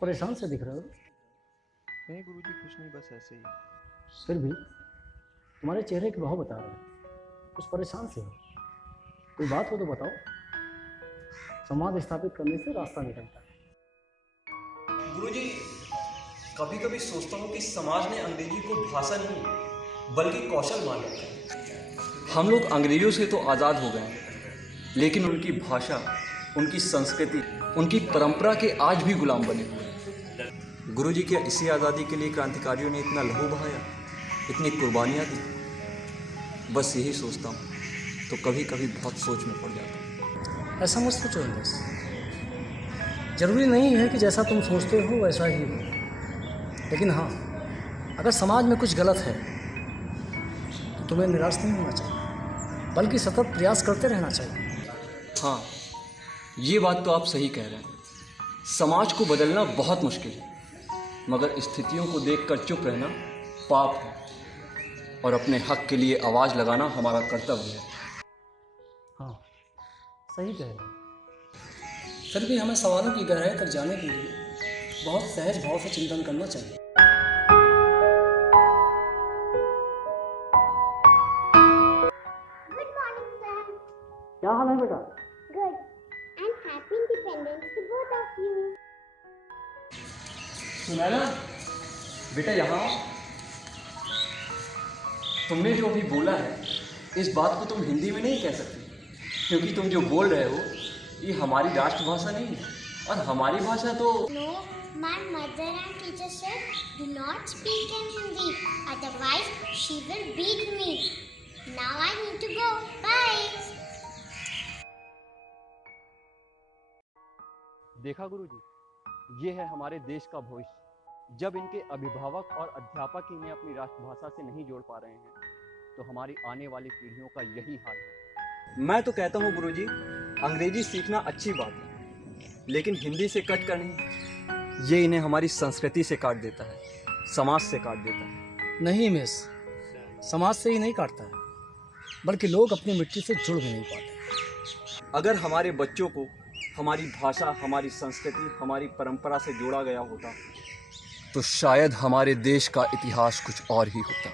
परेशान से दिख रहे हो। नहीं गुरुजी, कुछ नहीं, बस ऐसे ही। फिर भी तुम्हारे चेहरे के भाव बता रहे हैं, कुछ परेशान से हो। कोई बात हो तो बताओ, संवाद स्थापित करने से रास्ता निकलता है। गुरुजी, कभी कभी सोचता हूँ कि समाज ने अंग्रेजी को भाषा नहीं बल्कि कौशल मान रखा है। हम लोग अंग्रेजों से तो आज़ाद हो गए, लेकिन उनकी भाषा, उनकी संस्कृति, उनकी परंपरा के आज भी गुलाम बने हुए हैं। गुरुजी, क्या इसी आज़ादी के लिए क्रांतिकारियों ने इतना लहू बहाया, इतनी कुर्बानियाँ दी? बस यही सोचता हूँ तो कभी कभी बहुत सोच में पड़ जाता हूँ। ऐसा मत सोचो बस, जरूरी नहीं है कि जैसा तुम सोचते हो वैसा ही हो। लेकिन हाँ, अगर समाज में कुछ गलत है तो तुम्हें निराश नहीं होना चाहिए, बल्कि सतत प्रयास करते रहना चाहिए। हाँ, ये बात तो आप सही कह रहे हैं। समाज को बदलना बहुत मुश्किल है, मगर स्थितियों को देखकर चुप रहना पाप है, और अपने हक के लिए आवाज़ लगाना हमारा कर्तव्य है। हाँ, सही कह रहे हो। फिर भी हमें सवालों की गहराई तक जाने के लिए बहुत सहज भाव से चिंतन करना चाहिए। Good morning, sir. क्या हाल है बेटा? Good. And happy independence to both of you. Sunaina, बेटा यहाँ आओ। तुमने जो अभी बोला है, इस बात को तुम हिंदी में नहीं कह सकती, क्योंकि तुम जो बोल रहे हो ये हमारी राष्ट्रभाषा नहीं है, और हमारी भाषा तो... No, my mother and teacher said, do not speak in Hindi, otherwise she will beat me. Now I need to go. Bye. देखा गुरुजी, ये है हमारे देश का भविष्य। जब इनके अभिभावक और अध्यापक इन्हें अपनी राष्ट्रभाषा से नहीं जोड़ पा रहे हैं, तो हमारी आने वाली पीढ़ियों का यही हाल है। मैं तो कहता हूँ गुरुजी, अंग्रेजी सीखना अच्छी बात है, लेकिन हिंदी से कट कर नहीं। ये इन्हें हमारी संस्कृति से काट देता है, समाज से काट देता है। नहीं मिस, समाज से ही नहीं काटता है, बल्कि लोग अपनी मिट्टी से जुड़ भी नहीं पाते। अगर हमारे बच्चों को हमारी भाषा, हमारी संस्कृति, हमारी परंपरा से जोड़ा गया होता, तो शायद हमारे देश का इतिहास कुछ और ही होता।